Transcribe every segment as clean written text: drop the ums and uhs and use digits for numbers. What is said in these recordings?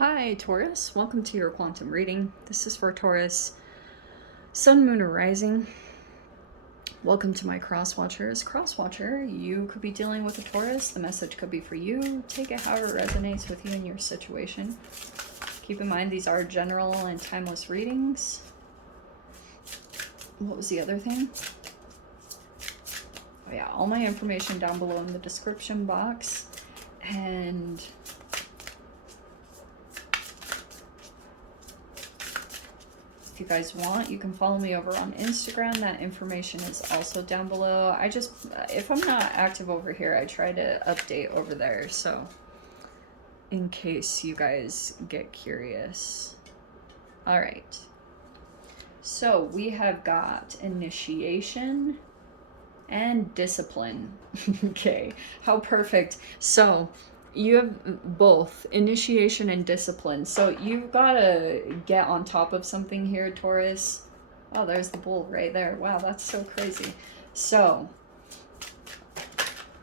Hi Taurus, welcome to your quantum reading. This is for Taurus, Sun, Moon, or Rising. Welcome to my cross-watchers. Cross-watcher, you could be dealing with a Taurus. The message could be for you. Take it however it resonates with you in your situation. Keep in mind these are general and timeless readings. What was the other thing? Oh yeah, all my information down below in the description box. And if you guys want, you can follow me over on Instagram. That information is also down below. If I'm not active over here, I try to update over there. So in case you guys get curious. All right. So we have got initiation and discipline. Okay, how perfect. So you have both initiation and discipline. So you've got to get on top of something here, Taurus. Oh, there's the bull right there. Wow, that's so crazy. So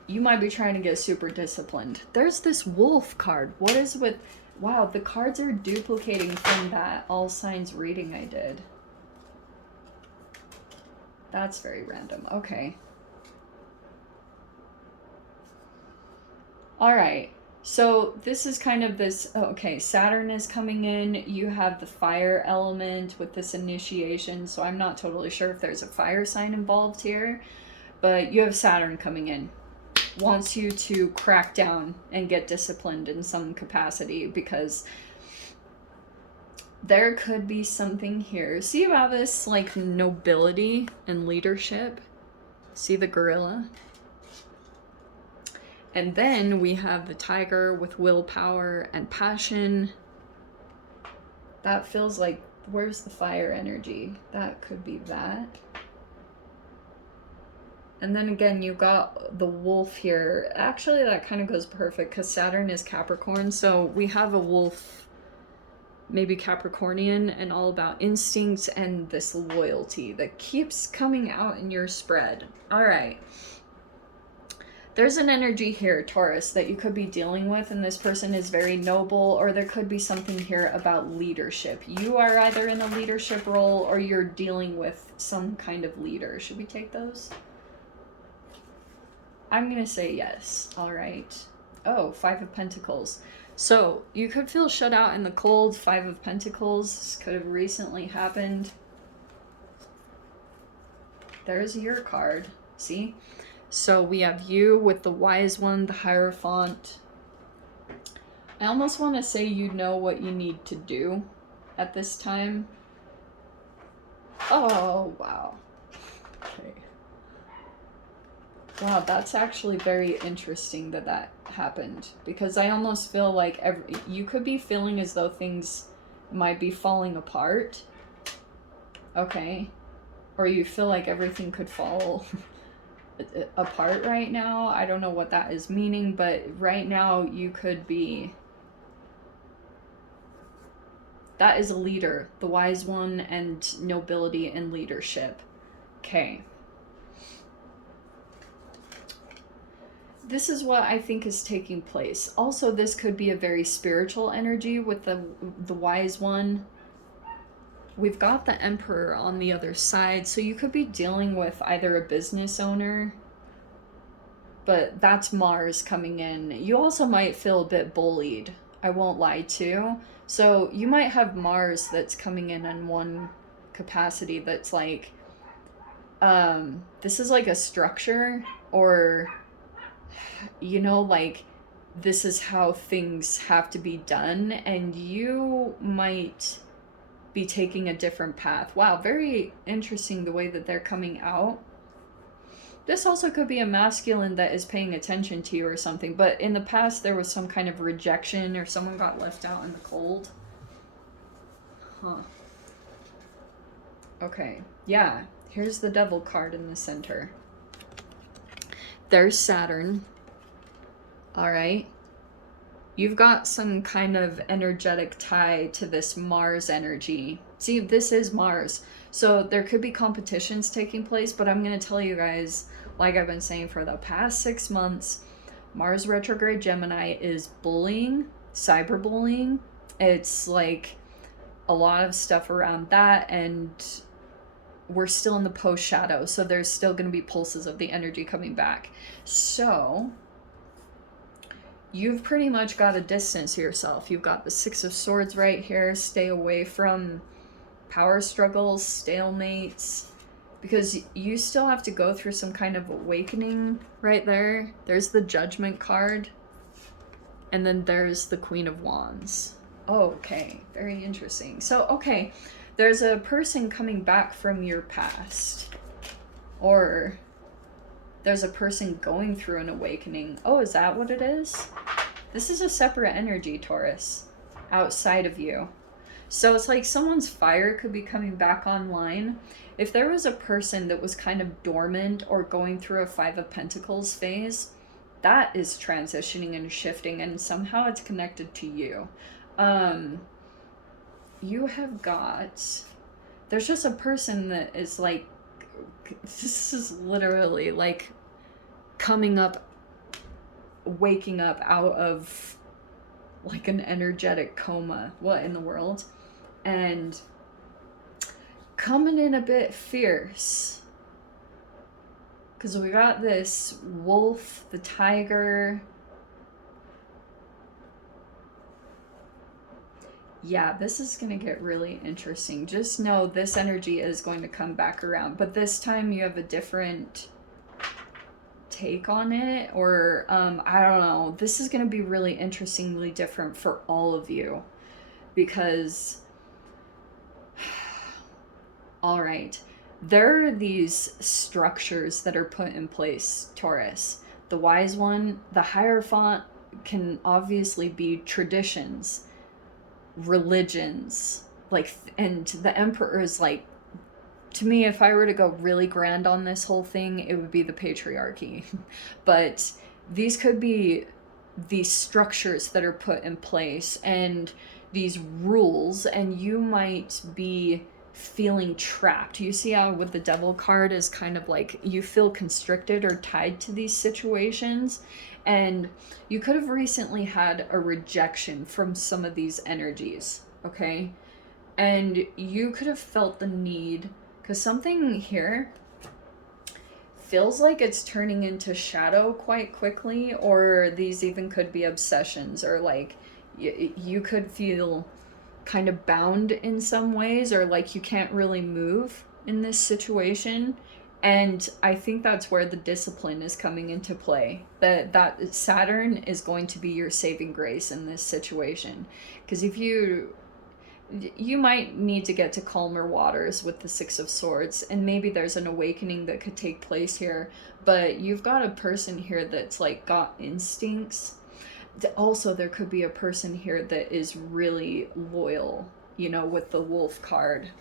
you might be trying to get super disciplined. There's this wolf card. What is with... Wow, the cards are duplicating from that all signs reading I did. That's very random. Okay. All right. So this is kind of this, okay, Saturn is coming in. You have the fire element with this initiation. So I'm not totally sure if there's a fire sign involved here, but you have Saturn coming in. Wants you to crack down and get disciplined in some capacity because there could be something here. See about this like nobility and leadership? See the gorilla? And then we have the tiger with willpower and passion. That feels like, where's the fire energy? That could be that. And then again, you've got the wolf here. Actually, that kind of goes perfect because Saturn is Capricorn. So we have a wolf, maybe Capricornian, and all about instincts and this loyalty that keeps coming out in your spread. All right. There's an energy here, Taurus, that you could be dealing with, and this person is very noble, or there could be something here about leadership. You are either in a leadership role or you're dealing with some kind of leader. Should we take those? I'm going to say yes. All right. Oh, Five of Pentacles. So you could feel shut out in the cold. Five of Pentacles. This could have recently happened. There's your card. See? So we have you with the wise one, the Hierophant. I almost want to say you know what you need to do at this time. Oh, wow. Okay. Wow, that's actually very interesting that that happened. Because I almost feel like you could be feeling as though things might be falling apart. Okay. Or you feel like everything could fall apart right now. I don't know what that is meaning, but right now you could be... That is a leader, the wise one, and nobility and leadership. Okay. This is what I think is taking place. Also, this could be a very spiritual energy with the wise one. We've got the Emperor on the other side, so you could be dealing with either a business owner, but that's Mars coming in. You also might feel a bit bullied, I won't lie too. So you might have Mars that's coming in one capacity that's like, this is like a structure, or, you know, like, this is how things have to be done, and you might be taking a different path. Wow, very interesting the way that they're coming out. This also could be a masculine that is paying attention to you or something, but in the past there was some kind of rejection or someone got left out in the cold. Huh. Okay, yeah, here's the Devil card in the center. There's Saturn. All right. You've got some kind of energetic tie to this Mars energy. See, this is Mars. So there could be competitions taking place, but I'm going to tell you guys, like I've been saying for the past 6 months, Mars retrograde Gemini is bullying, cyberbullying, It's like a lot of stuff around that, and we're still in the post shadow, so there's still going to be pulses of the energy coming back. So you've pretty much got to distance yourself. You've got the Six of Swords right here. Stay away from power struggles, stalemates, because you still have to go through some kind of awakening right there. There's the Judgment card, and then there's the Queen of Wands. Okay, very interesting. So, okay, there's a person coming back from your past, or there's a person going through an awakening. Oh, is that what it is? This is a separate energy, Taurus, outside of you. So it's like someone's fire could be coming back online. If there was a person that was kind of dormant or going through a Five of Pentacles phase, that is transitioning and shifting, and somehow it's connected to you. You have got, there's just a person that is like, this is literally like coming up, waking up out of like an energetic coma. What in the world? And coming in a bit fierce, because we got this wolf, the tiger. Yeah, this is going to get really interesting. Just know this energy is going to come back around, but this time you have a different take on it, or I don't know. This is going to be really interestingly different for all of you, because all right, there are these structures that are put in place, Taurus. The Wise One, the Hierophant, can obviously be traditions, religions, like, and the Emperor is like, to me, if I were to go really grand on this whole thing, it would be the patriarchy. But these could be these structures that are put in place and these rules, and you might be feeling trapped. You see how with the Devil card is kind of like you feel constricted or tied to these situations, and you could have recently had a rejection from some of these energies, okay? And you could have felt the need, because something here feels like it's turning into shadow quite quickly, or these even could be obsessions, or like you could feel kind of bound in some ways, or like you can't really move in this situation. And I think that's where the discipline is coming into play. That Saturn is going to be your saving grace in this situation. Because if you might need to get to calmer waters with the Six of Swords, and maybe there's an awakening that could take place here, but you've got a person here that's like got instincts. Also, there could be a person here that is really loyal, you know, with the wolf card.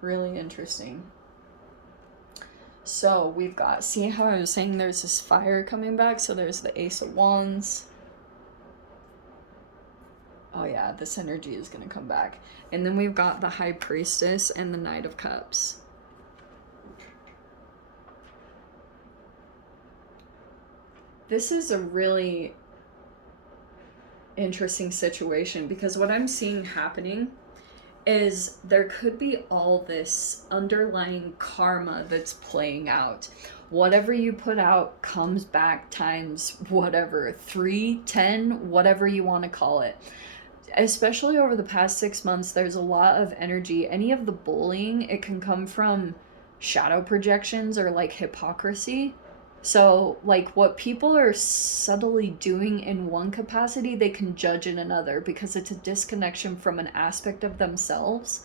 Really interesting. So we've got, see how I was saying there's this fire coming back? So there's the Ace of Wands. Oh yeah, this energy is going to come back. And then we've got the High Priestess and the Knight of Cups. This is a really interesting situation, because what I'm seeing happening is there could be all this underlying karma that's playing out. Whatever you put out comes back times whatever, 3, 10, whatever you want to call it. Especially over the past 6 months, there's a lot of energy. Any of the bullying, it can come from shadow projections or like hypocrisy. So like what people are subtly doing in one capacity, they can judge in another, because it's a disconnection from an aspect of themselves.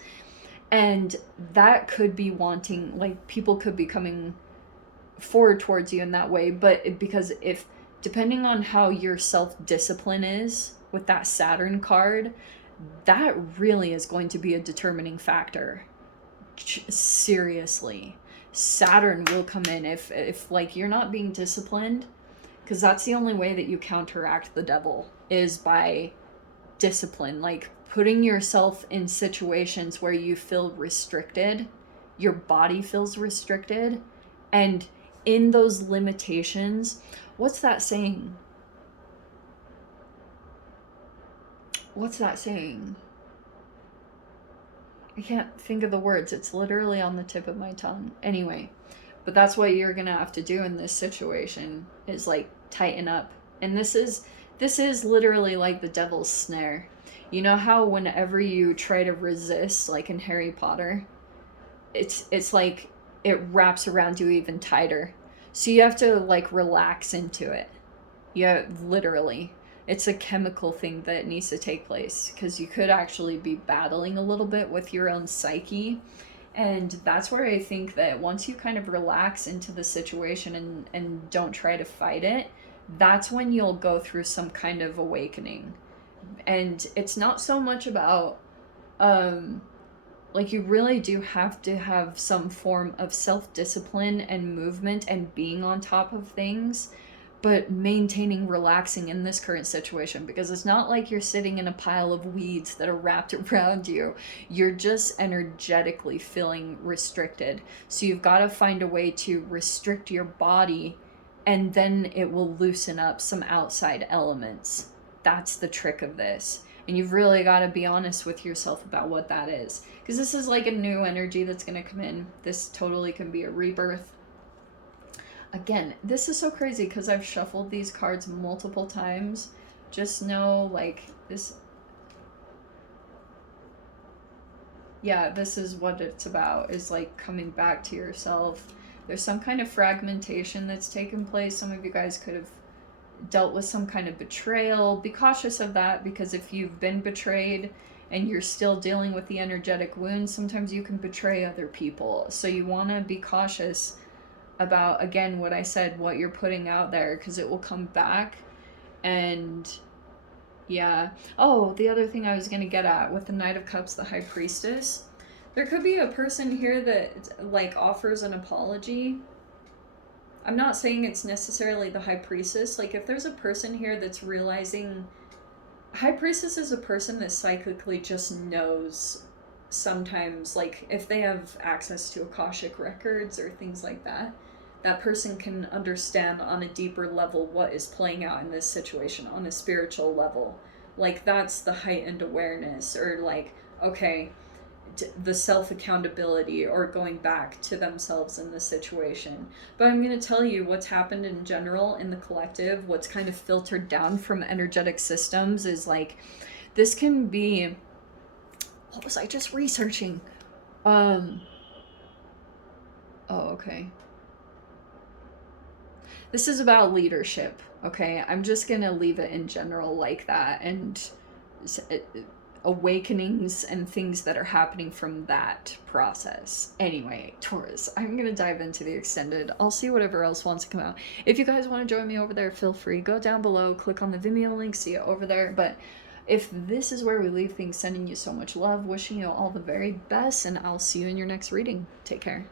And that could be wanting, like people could be coming forward towards you in that way. But because if, depending on how your self-discipline is with that Saturn card, that really is going to be a determining factor. Seriously. Saturn will come in if like you're not being disciplined, because that's the only way that you counteract the devil, is by discipline, like putting yourself in situations where you feel restricted, your body feels restricted, and in those limitations, what's that saying? what's that saying? I can't think of the words. It's literally on the tip of my tongue. Anyway, but that's what you're gonna have to do in this situation, is like tighten up. And this is literally like the devil's snare. You know how whenever you try to resist, like in Harry Potter, it's like it wraps around you even tighter. So you have to like relax into it. Yeah, literally. It's a chemical thing that needs to take place, because you could actually be battling a little bit with your own psyche. And that's where I think that once you kind of relax into the situation and don't try to fight it, that's when you'll go through some kind of awakening. And it's not so much about, like, you really do have to have some form of self-discipline and movement and being on top of things, but maintaining relaxing in this current situation, because it's not like you're sitting in a pile of weeds that are wrapped around you. You're just energetically feeling restricted. So you've got to find a way to restrict your body, and then it will loosen up some outside elements. That's the trick of this. And you've really got to be honest with yourself about what that is. Because this is like a new energy that's going to come in. This totally can be a rebirth. Again, this is so crazy because I've shuffled these cards multiple times. Just know, like, this... Yeah, this is what it's about, is like coming back to yourself. There's some kind of fragmentation that's taken place. Some of you guys could have dealt with some kind of betrayal. Be cautious of that, because if you've been betrayed and you're still dealing with the energetic wounds, sometimes you can betray other people. So you want to be cautious about, again, what I said, what you're putting out there, because it will come back. And yeah. Oh, the other thing I was going to get at with the Knight of Cups, the High Priestess, there could be a person here that like offers an apology. I'm not saying it's necessarily the High Priestess. Like, if there's a person here that's realizing, High Priestess is a person that psychically just knows sometimes, like, if they have access to Akashic records or things like that, that person can understand on a deeper level what is playing out in this situation on a spiritual level. Like, that's the heightened awareness, or like, okay, the self-accountability, or going back to themselves in the situation. But I'm going to tell you what's happened in general in the collective, what's kind of filtered down from energetic systems, is like, this can be, what was I just researching? Oh, okay. This is about leadership, okay? I'm just gonna leave it in general like that, and awakenings and things that are happening from that process. Anyway, Taurus, I'm gonna dive into the extended. I'll see whatever else wants to come out. If you guys want to join me over there, feel free. Go down below, click on the Vimeo link, see it over there. But if this is where we leave things, sending you so much love, wishing you all the very best, and I'll see you in your next reading. Take care.